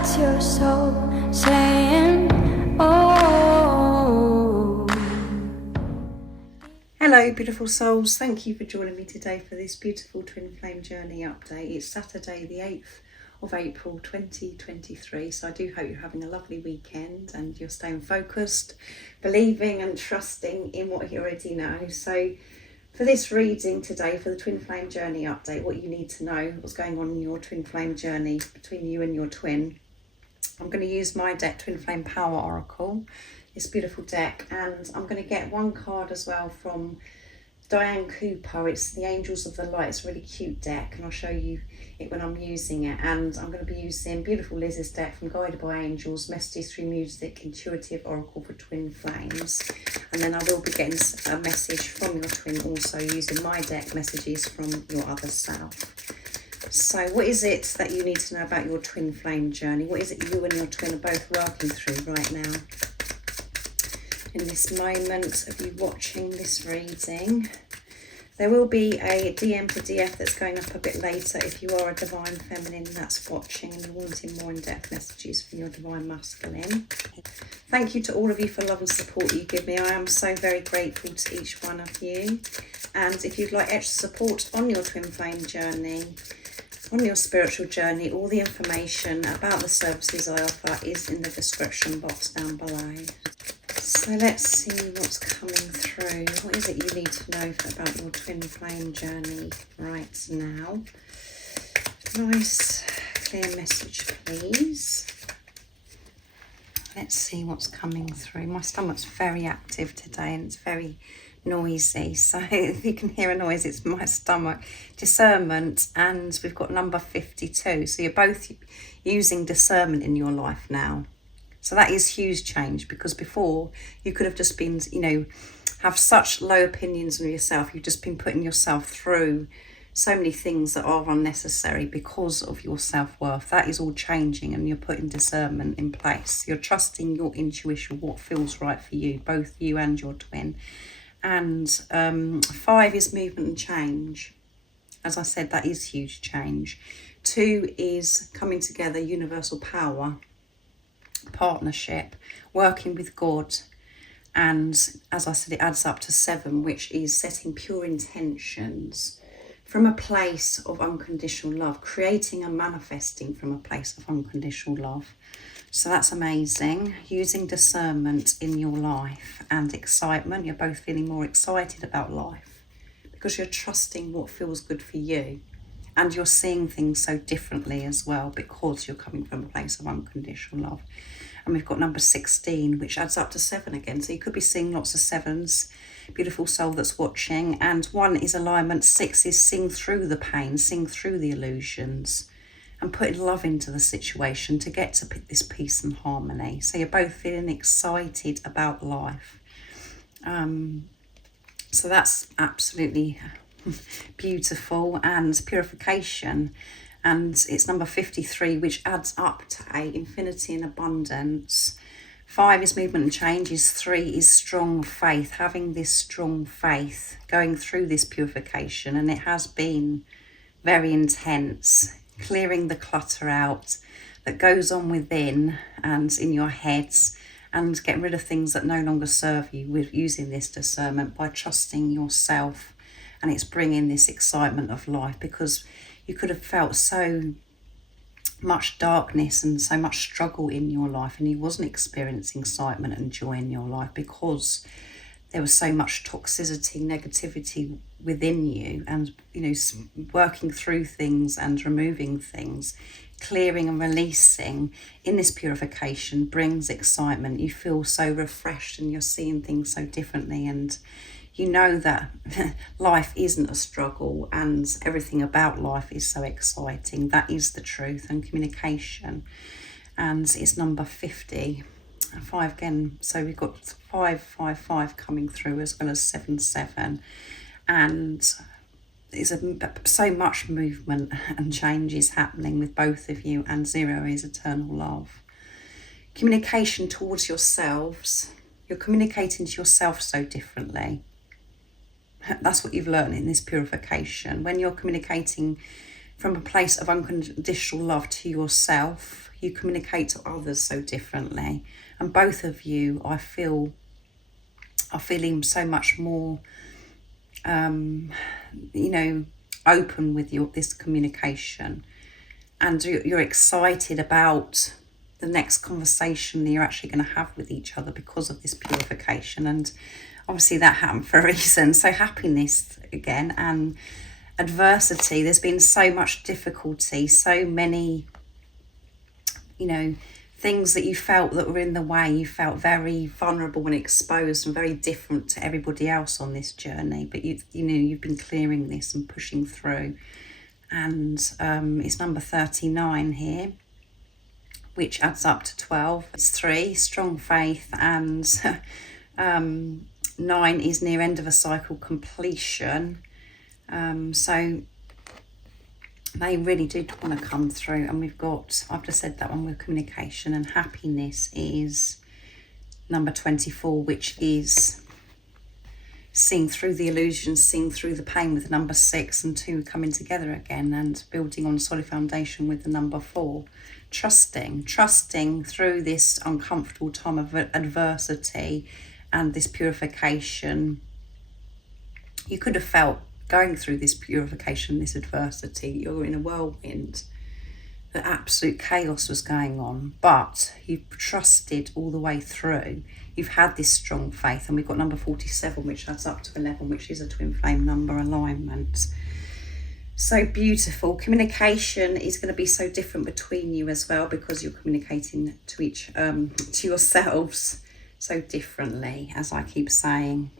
That's your soul saying, oh. Hello beautiful souls, thank you for joining me today for this beautiful twin flame journey update. It's Saturday the 8th of April 2023, so I do hope you're having a lovely weekend and you're staying focused, believing and trusting in what you already know. So for this reading today, for the twin flame journey update, what you need to know, what's going on in your twin flame journey between you and your twin, I'm going to use my deck, Twin Flame Power Oracle, this beautiful deck, and I'm going to get one card as well from Diane Cooper. It's the Angels of the Light. It's a really cute deck, and I'll show you it when I'm using it. And I'm going to be using beautiful Liz's deck from Guided by Angels, Messages Through Music, Intuitive Oracle for Twin Flames. And then I will be getting a message from your twin also using my deck, Messages from Your Other Self. So what is it that you need to know about your twin flame journey? What is it you and your twin are both working through right now? In this moment of you watching this reading, there will be a DM to DF that's going up a bit later if you are a divine feminine that's watching and you're wanting more in-depth messages from your divine masculine. Thank you to all of you for love and support you give me. I am so very grateful to each one of you. And if you'd like extra support on your twin flame journey, on your spiritual journey, all the information about the services I offer is in the description box down below. So let's see what's coming through. What is it you need to know about your twin flame journey right now? Nice clear message, please. Let's see what's coming through. My stomach's very active today and it's very noisy, so if you can hear a noise, it's my stomach. Discernment, and we've got number 52, so you're both using discernment in your life now. So that is huge change, because before you could have just been, you know, have such low opinions on yourself. You've just been putting yourself through so many things that are unnecessary because of your self-worth. That is all changing, and you're putting discernment in place. You're trusting your intuition, what feels right for you, both you and your twin. And 5 is movement and change. As I said, that is huge change. 2 is coming together, universal power, partnership, working with God. And as I said, it adds up to 7, which is setting pure intentions from a place of unconditional love, creating and manifesting from a place of unconditional love. So that's amazing. Using discernment in your life and excitement. You're both feeling more excited about life because you're trusting what feels good for you. And you're seeing things so differently as well because you're coming from a place of unconditional love. And we've got number 16, which adds up to 7 again. So you could be seeing lots of 7s. Beautiful soul that's watching. And 1 is alignment. 6 is seeing through the pain, seeing through the illusions, and putting love into the situation to get to this peace and harmony. So you're both feeling excited about life. So that's absolutely beautiful. And purification. And it's number 53, which adds up to a infinity and abundance. 5 is movement and changes. 3 is strong faith, having this strong faith, going through this purification. And it has been very intense. Clearing the clutter out that goes on within and in your heads, and getting rid of things that no longer serve you with using this discernment by trusting yourself. And it's bringing this excitement of life, because you could have felt so much darkness and so much struggle in your life, and you wasn't experiencing excitement and joy in your life because there was so much toxicity, negativity within you. And, you know, working through things and removing things, clearing and releasing in this purification brings excitement. You feel so refreshed and you're seeing things so differently, and you know that life isn't a struggle and everything about life is so exciting. That is the truth. And communication. And it's number 50. 5 again, so we've got 555 coming through, as well as 77, and there's so much movement and change is happening with both of you. And 0 is eternal love. Communication towards yourselves. You're communicating to yourself so differently. That's what you've learned in this purification. When you're communicating from a place of unconditional love to yourself, you communicate to others so differently. And both of you, I feel, are feeling so much more, open with this communication. And you're excited about the next conversation that you're actually going to have with each other because of this purification. And obviously that happened for a reason. So happiness again, and adversity. There's been so much difficulty, so many, things that you felt that were in the way. You felt very vulnerable and exposed and very different to everybody else on this journey. But you've been clearing this and pushing through. And it's number 39 here, which adds up to 12. It's 3, strong faith, and 9 is near end of a cycle completion. So they really did want to come through. And I've just said that one with communication, and happiness is number 24, which is seeing through the illusions, seeing through the pain with the number 6, and 2 coming together again, and building on a solid foundation with the number 4. Trusting through this uncomfortable time of adversity and this purification. You could have felt going through this purification, this adversity, you're in a whirlwind, the absolute chaos was going on, but you've trusted all the way through. You've had this strong faith, and we've got number 47, which adds up to 11, which is a twin flame number alignment. So beautiful. Communication is going to be so different between you as well, because you're communicating to yourselves so differently, as I keep saying.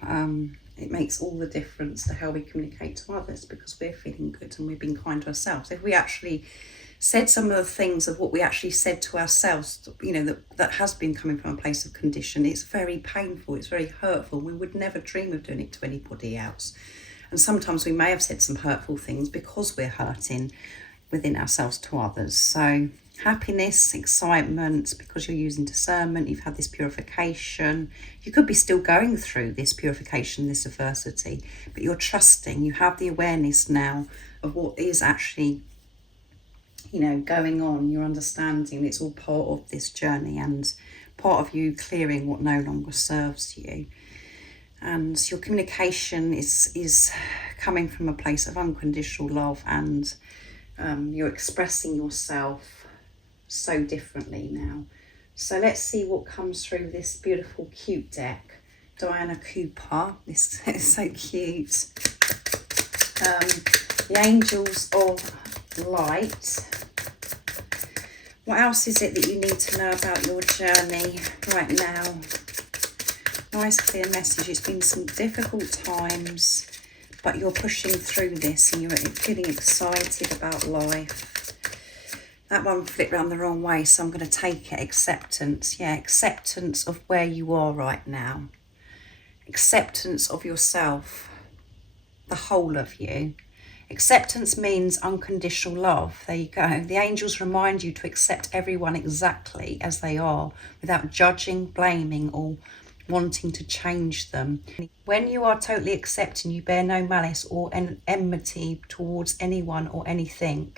It makes all the difference to how we communicate to others, because we're feeling good and we're being kind to ourselves. If we actually said some of the things of what we actually said to ourselves, that has been coming from a place of condition, it's very painful, it's very hurtful. We would never dream of doing it to anybody else. And sometimes we may have said some hurtful things because we're hurting within ourselves to others. So happiness, excitement, because you're using discernment, you've had this purification. You could be still going through this purification, this adversity, but you're trusting. You have the awareness now of what is actually, going on. You're understanding it's all part of this journey and part of you clearing what no longer serves you. And your communication is coming from a place of unconditional love, and you're expressing yourself so differently now. So let's see what comes through this beautiful, cute deck. Diana Cooper, this is so cute. The Angels of Light. What else is it that you need to know about your journey right now? Nice clear message. It's been some difficult times, but you're pushing through this and you're feeling excited about life. That one flipped around the wrong way, so I'm going to take it. Acceptance. Yeah, acceptance of where you are right now. Acceptance of yourself, the whole of you. Acceptance means unconditional love. There you go. The angels remind you to accept everyone exactly as they are, without judging, blaming, or wanting to change them. When you are totally accepting, you bear no malice or enmity towards anyone or anything.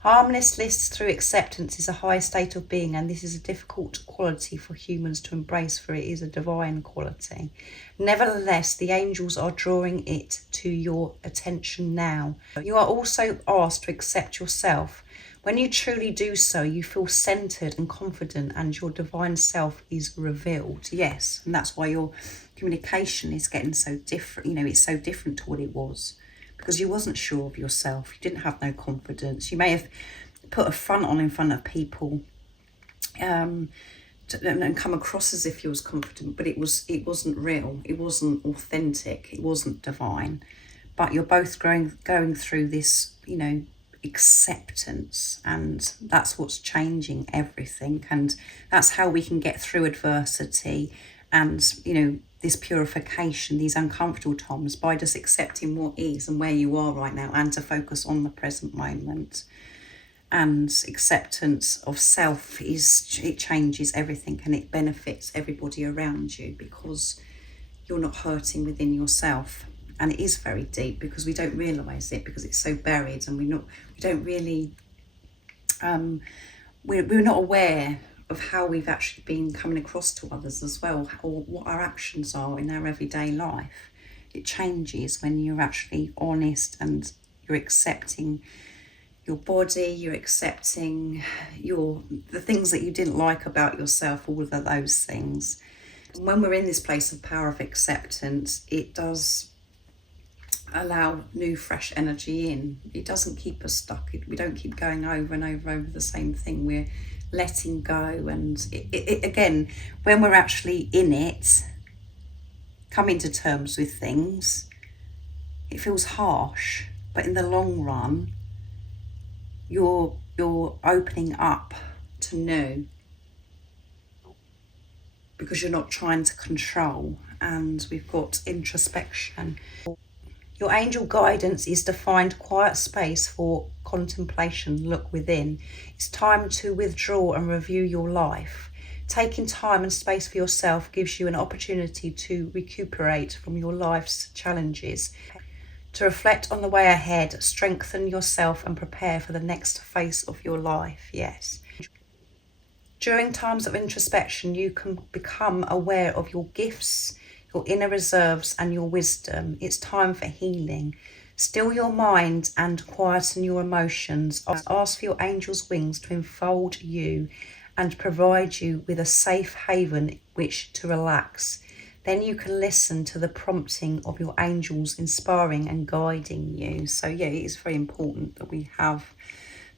Harmlessness through acceptance is a high state of being, and this is a difficult quality for humans to embrace, for it is a divine quality. Nevertheless, the angels are drawing it to your attention now. You are also asked to accept yourself. When you truly do so, you feel centered and confident, and your divine self is revealed. Yes, and that's why your communication is getting so different. It's so different to what it was, because you wasn't sure of yourself. You didn't have no confidence. You may have put a front on in front of people and come across as if you was confident, but it wasn't real. It wasn't authentic. It wasn't divine. But you're both going through this, acceptance, and that's what's changing everything. And that's how we can get through adversity and, this purification, these uncomfortable times, by just accepting what is and where you are right now, and to focus on the present moment. And acceptance of self it changes everything, and it benefits everybody around you, because you're not hurting within yourself. and it is very deep because we don't realise it because it's so buried, and we don't really we're not aware of how we've actually been coming across to others as well, or what our actions are in our everyday life. It changes when you're actually honest and you're accepting your body, you're accepting the things that you didn't like about yourself, all of those things. When we're in this place of power of acceptance, it does allow new fresh energy in. It doesn't keep us stuck. We don't keep going over and over the same thing. We're letting go, and again, when we're actually in it, coming to terms with things, it feels harsh, but in the long run, you're opening up to new, because you're not trying to control. And we've got introspection. Your angel guidance is to find quiet space for contemplation. Look within. It's time to withdraw and review your life. Taking time and space for yourself gives you an opportunity to recuperate from your life's challenges, to reflect on the way ahead, strengthen yourself and prepare for the next phase of your life. Yes. During times of introspection, you can become aware of your gifts, your inner reserves and your wisdom. It's time for healing. Still your mind and quieten your emotions. Ask for your angels' wings to enfold you and provide you with a safe haven which to relax. Then you can listen to the prompting of your angels inspiring and guiding you. So yeah, it is very important that we have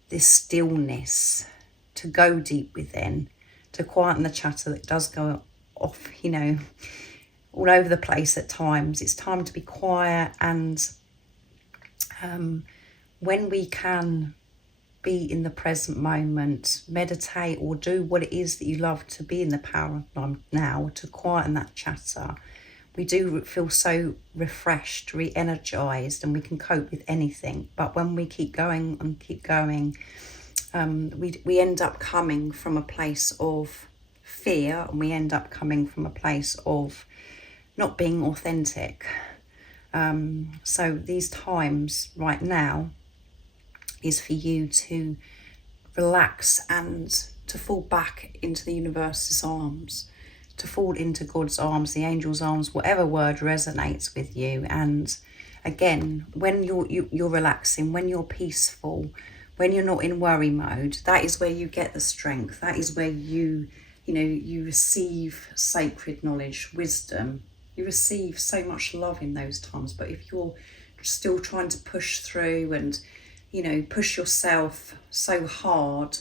this stillness to go deep within, to quieten the chatter that does go off, all over the place at times. It's time to be quiet, and when we can be in the present moment, meditate or do what it is that you love to be in the power of now, to quieten that chatter, we do feel so refreshed, re-energized, and we can cope with anything. But when we keep going and keep going, we end up coming from a place of fear, and we end up coming from a place of not being authentic. So these times right now is for you to relax and to fall back into the universe's arms, to fall into God's arms, the angels' arms, whatever word resonates with you. And again, when you're relaxing, when you're peaceful, when you're not in worry mode, that is where you get the strength. That is where you receive sacred knowledge, wisdom. You receive so much love in those times. But if you're still trying to push through and, push yourself so hard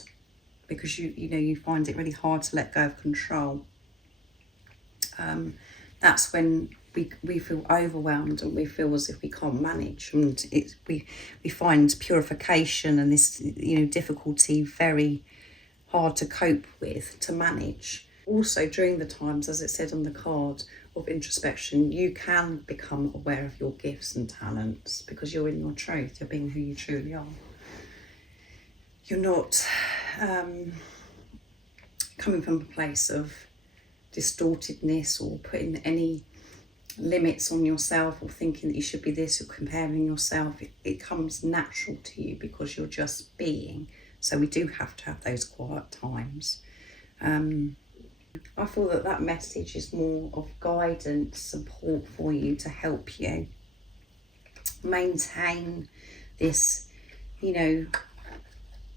because you find it really hard to let go of control, that's when we feel overwhelmed and we feel as if we can't manage, and we find purification and this difficulty very hard to cope with, to manage. Also, during the times, as it said on the card, of introspection, you can become aware of your gifts and talents because you're in your truth. You're being who you truly are. You're not coming from a place of distortedness or putting any limits on yourself or thinking that you should be this or comparing yourself. It comes natural to you because you're just being. So we do have to have those quiet times. I feel that message is more of guidance, support for you, to help you maintain this,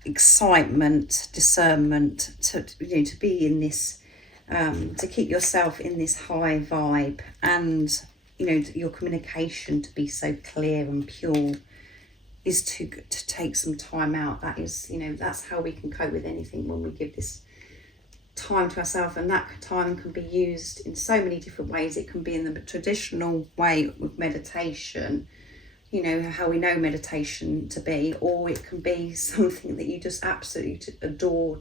excitement, discernment, to be in this, to keep yourself in this high vibe, and your communication to be so clear and pure, is to take some time out. That is, that's how we can cope with anything, when we give this time to ourselves. And that time can be used in so many different ways. It can be in the traditional way with meditation, how we know meditation to be, or it can be something that you just absolutely adore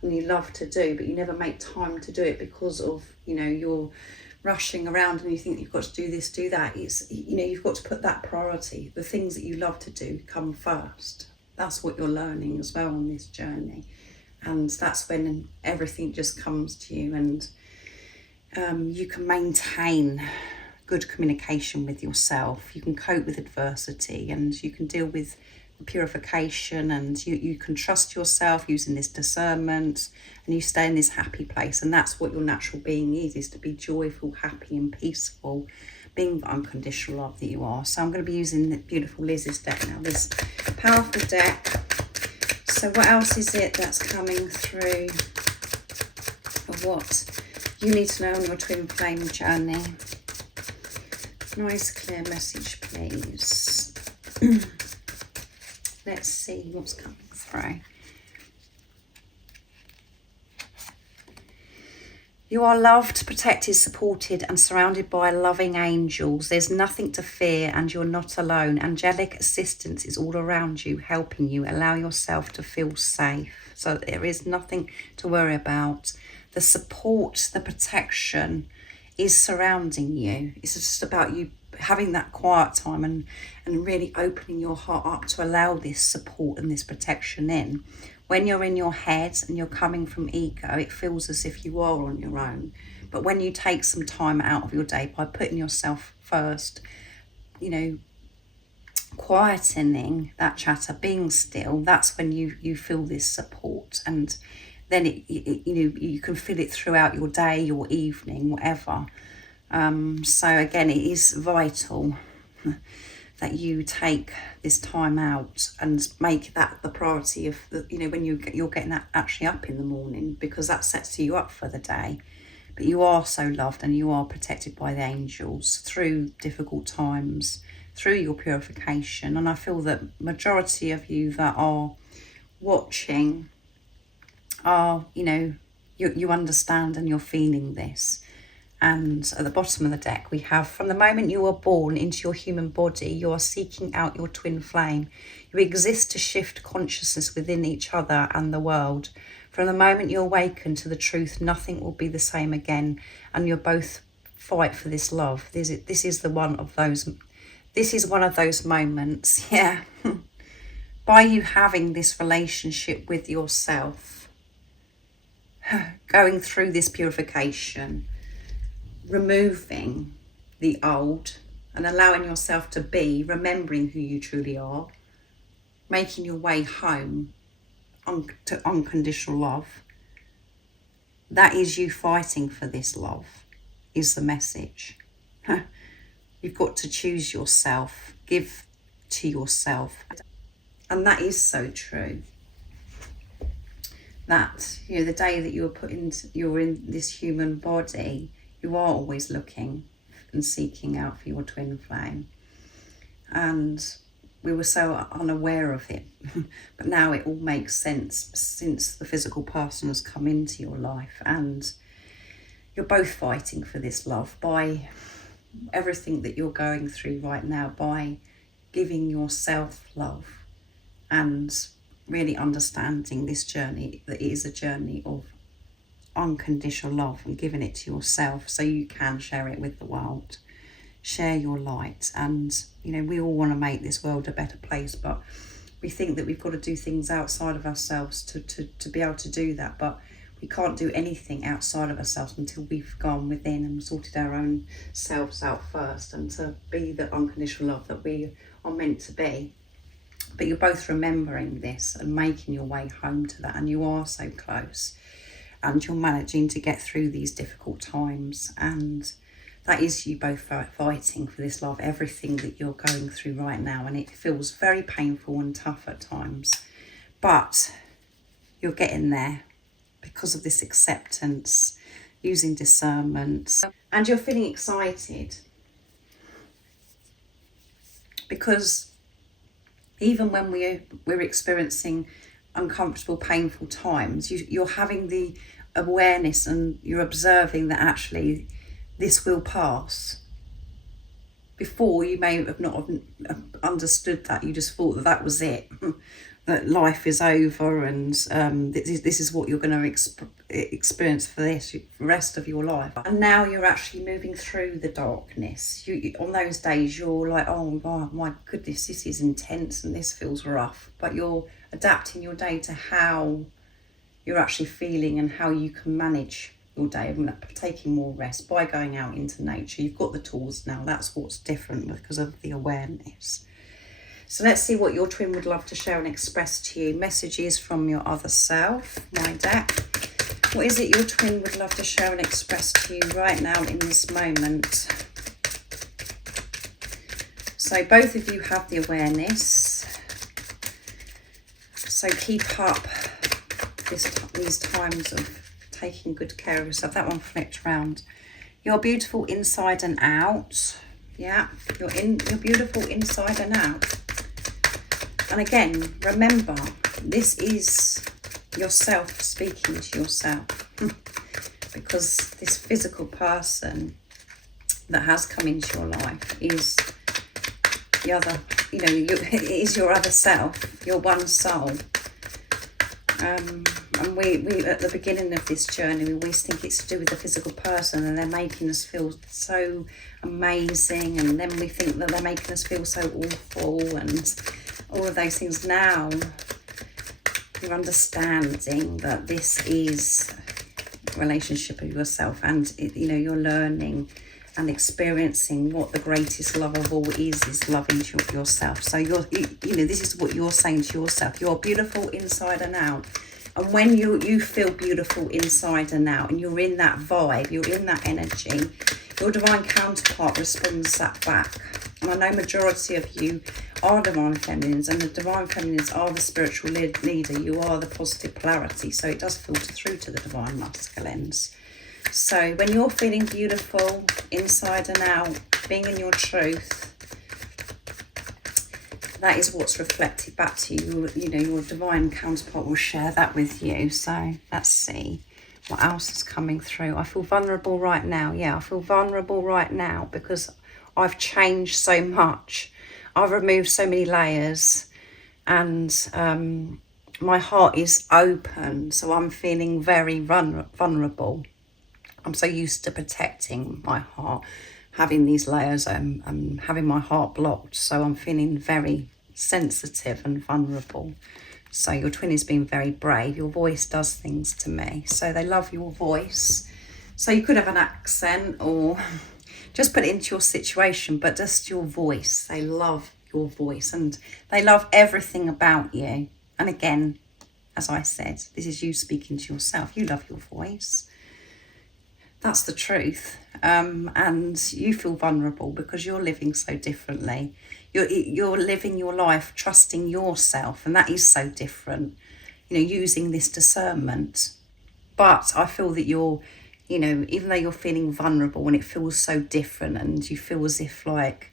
and you love to do, but you never make time to do it because of you're rushing around and you think you've got to do this, do that. It's you've got to put that priority. The things that you love to do come first. That's what you're learning as well on this journey. And that's when everything just comes to you, and you can maintain good communication with yourself. You can cope with adversity, and you can deal with purification, and you can trust yourself using this discernment, and you stay in this happy place. And that's what your natural being is to be joyful, happy and peaceful, being the unconditional love that you are. So I'm going to be using the beautiful Liz's deck now, this powerful deck. So what else is it that's coming through of what you need to know on your twin flame journey? Nice clear message, please. Let's see what's coming through. You are loved, protected, supported and surrounded by loving angels. There's nothing to fear and you're not alone. Angelic assistance is all around you, helping you. Allow yourself to feel safe. So there is nothing to worry about. The support, the protection is surrounding you. It's just about you having that quiet time and really opening your heart up to allow this support and this protection in. When you're in your head and you're coming from ego, it feels as if you are on your own. But when you take some time out of your day by putting yourself first, you know, quietening that chatter, being still, that's when you feel this support. And then you can feel it throughout your day, your evening, whatever. So again, it is vital that you take this time out and make that the priority of the, when you're getting that actually up in the morning, because that sets you up for the day. But you are so loved and you are protected by the angels through difficult times, through your purification. And I feel that majority of you that are watching are, you understand and you're feeling this. And at the bottom of the deck, we have, from the moment you were born into your human body, you are seeking out your twin flame. You exist to shift consciousness within each other and the world. From the moment you awaken to the truth, nothing will be the same again. And you'll both fight for this love. This is one of those moments, yeah. By you having this relationship with yourself, going through this purification, removing the old and allowing yourself to be, remembering who you truly are, making your way home to unconditional love. That is you fighting for this love, is the message. You've got to choose yourself, give to yourself. And that is so true. That, the day that you're in this human body, you are always looking and seeking out for your twin flame. And we were so unaware of it. But now it all makes sense since the physical person has come into your life. And you're both fighting for this love by everything that you're going through right now, by giving yourself love and really understanding this journey, that it is a journey of unconditional love, and giving it to yourself so you can share it with the world, share your light. And we all want to make this world a better place, but we think that we've got to do things outside of ourselves to be able to do that. But we can't do anything outside of ourselves until we've gone within and sorted our own selves out first, and to be the unconditional love that we are meant to be. But you're both remembering this and making your way home to that, and you are so close. And you're managing to get through these difficult times. And that is you both fighting for this love, everything that you're going through right now. And it feels very painful and tough at times. But you're getting there because of this acceptance, using discernment. And you're feeling excited. Because even when we're experiencing uncomfortable, painful times, you're having the awareness and you're observing that actually this will pass. Before, you may have not have understood that. You just thought that was it, that life is over, and this is what you're going to experience for the rest of your life. And now you're actually moving through the darkness. On those days, you're like, oh my goodness, this is intense and this feels rough. But you're adapting your day to how you're actually feeling and how you can manage your day and taking more rest by going out into nature. You've got the tools now. That's what's different because of the awareness. So let's see what your twin would love to share and express to you. Messages from your other self, my deck. What is it your twin would love to share and express to you right now in this moment? So both of you have the awareness. So keep up these times of taking good care of yourself. That one flipped around. You're beautiful inside and out. Yeah, you're beautiful inside and out. And again, remember, this is yourself speaking to yourself. Because this physical person that has come into your life is the other, it is your other self, your one soul. And we at the beginning of this journey, we always think it's to do with the physical person and they're making us feel so amazing, and then we think that they're making us feel so awful and all of those things. Now you're understanding that this is a relationship with yourself, and you're learning and experiencing what the greatest love of all is loving yourself. So this is what you're saying to yourself. You're beautiful inside and out. And when you feel beautiful inside and out, and you're in that vibe, you're in that energy, your divine counterpart responds that back. And I know majority of you are divine feminines, and the divine feminines are the spiritual leader. You are the positive polarity, so it does filter through to the divine masculines. So when you're feeling beautiful inside and out, being in your truth, that is what's reflected back to you. Your divine counterpart will share that with you. So let's see what else is coming through. I feel vulnerable right now. Yeah, I feel vulnerable right now because I've changed so much. I've removed so many layers, and my heart is open. So I'm feeling very vulnerable. I'm so used to protecting my heart, having these layers and having my heart blocked. So I'm feeling very sensitive and vulnerable. So your twin is being very brave. Your voice does things to me. So they love your voice. So you could have an accent or just put it into your situation, but just your voice. They love your voice and they love everything about you. And again, as I said, this is you speaking to yourself. You love your voice. That's the truth. And you feel vulnerable because you're living so differently. You're living your life trusting yourself, and that is so different, using this discernment. But I feel that you're, even though you're feeling vulnerable and it feels so different and you feel as if like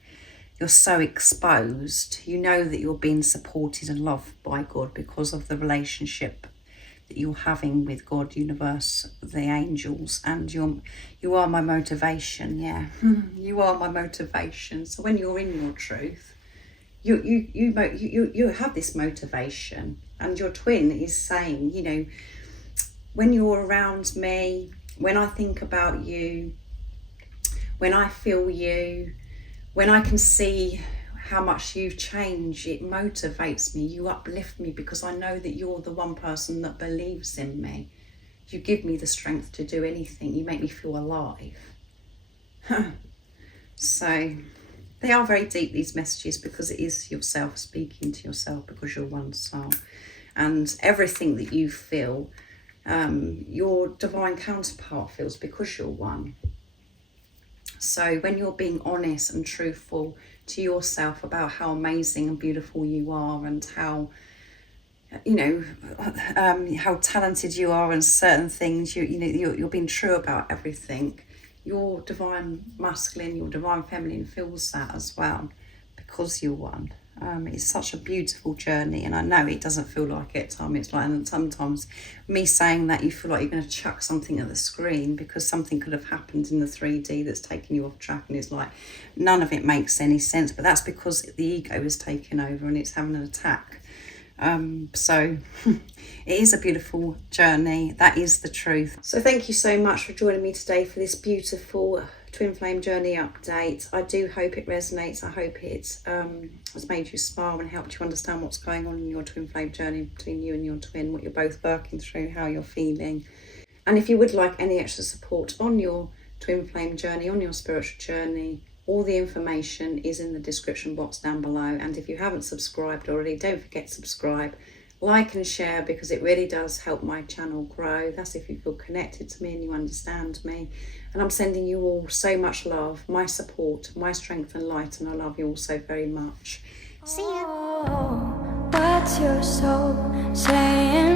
you're so exposed, you know that you're being supported and loved by God because of the relationship that you're having with God, universe, the angels, and you are my motivation. Yeah, you are my motivation. So when you're in your truth, you have this motivation, and your twin is saying, when you're around me, when I think about you, when I feel you, when I can see how much you've changed, it motivates me. You uplift me because I know that you're the one person that believes in me. You give me the strength to do anything. You make me feel alive. So they are very deep, these messages, because it is yourself speaking to yourself, because you're one soul. And everything that you feel, your divine counterpart feels, because you're one. So when you're being honest and truthful to yourself about how amazing and beautiful you are, and how how talented you are in certain things, you're being true about everything. Your divine masculine, your divine feminine feels that as well, because you're one. It's such a beautiful journey, and I know it doesn't feel like it at times. It's like, and sometimes me saying that, you feel like you're going to chuck something at the screen because something could have happened in the 3D that's taken you off track, and it's like none of it makes any sense. But that's because the ego is taking over and it's having an attack. So it is a beautiful journey. That is the truth. So thank you so much for joining me today for this beautiful twin flame journey update. I do hope it resonates. I hope it has made you smile and helped you understand what's going on in your twin flame journey between you and your twin, what you're both working through, how you're feeling. And if you would like any extra support on your twin flame journey, on your spiritual journey, all the information is in the description box down below. And if you haven't subscribed already, don't forget to subscribe, like and share, because it really does help my channel grow. That's if you feel connected to me and you understand me. And I'm sending you all so much love, my support, my strength and light, and I love you all so very much. See ya. Oh, what's your soul saying?